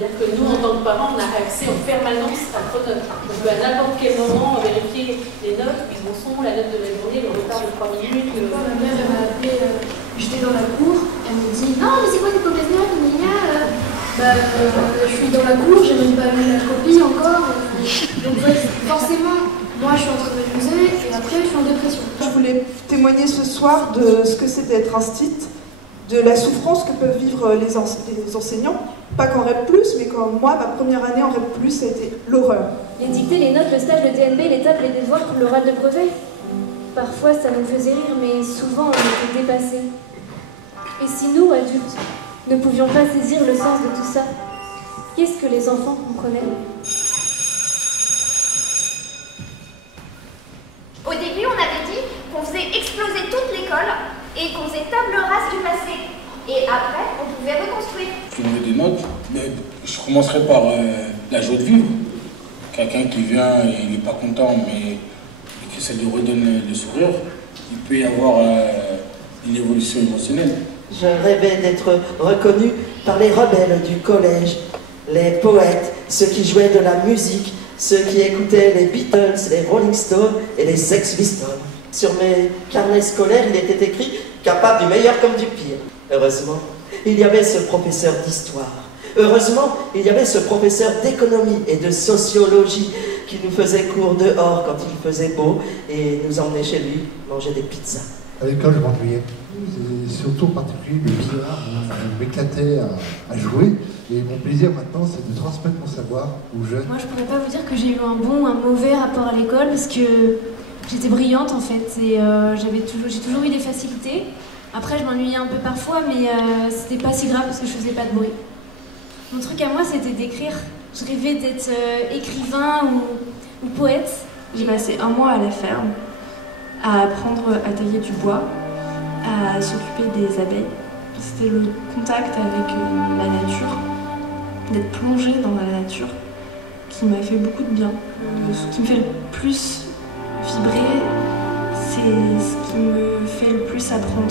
C'est-à-dire que nous, en tant que parents, on a accès en permanence à Pronote. On peut à n'importe quel moment vérifier les notes, où ils en sont, la note de la journée, le retard de 3 minutes. Ma mère, elle m'a appelé, j'étais dans la cour, elle me dit « Non, mais c'est quoi tes mauvaises notes, je suis dans la cour, j'ai même pas eu la copie encore. » Donc forcément, moi je suis en train de m'amuser et après je suis en dépression. Je voulais témoigner ce soir de ce que c'est d'être instite, de la souffrance que peuvent vivre les enseignants, pas qu'en REP+, mais quand moi, ma première année en REP+, ça a été l'horreur. Les dictées, les notes, le stage, le DNB, les tables, les devoirs pour l'oral de brevet. Parfois ça nous faisait rire, mais souvent on était dépassés. Et si nous, adultes, ne pouvions pas saisir le sens de tout ça, qu'est-ce que les enfants comprenaient? Au début, on avait dit qu'on faisait exploser toute l'école et qu'on faisait table rase du passé. Et après, on pouvait reconstruire. Je donnerai des notes, mais je commencerai par la joie de vivre. Quelqu'un qui vient et il n'est pas content, mais que ça lui redonne le sourire, il peut y avoir une évolution émotionnelle. Je rêvais d'être reconnu par les rebelles du collège, les poètes, ceux qui jouaient de la musique, ceux qui écoutaient les Beatles, les Rolling Stones et les Sex Pistols. Sur mes carnets scolaires, il était écrit « capable du meilleur comme du pire ». Heureusement, il y avait ce professeur d'histoire. Heureusement, il y avait ce professeur d'économie et de sociologie qui nous faisait cours dehors quand il faisait beau et nous emmenait chez lui manger des pizzas. À l'école, je m'ennuyais. C'est surtout en particulier le billard. Je m'éclatais à jouer. Et mon plaisir maintenant, c'est de transmettre mon savoir aux jeunes. Moi, je pourrais pas vous dire que j'ai eu un bon ou un mauvais rapport à l'école parce que j'étais brillante en fait. Et j'ai toujours eu des facilités. Après, je m'ennuyais un peu parfois, mais c'était pas si grave parce que je faisais pas de bruit. Mon truc à moi, c'était d'écrire. Je rêvais d'être écrivain ou poète. J'ai passé un mois à la ferme, à apprendre à tailler du bois, à s'occuper des abeilles. C'était le contact avec la nature, d'être plongée dans la nature, qui m'a fait beaucoup de bien. Ce qui me fait le plus vibrer, c'est ce qui me fait le plus apprendre.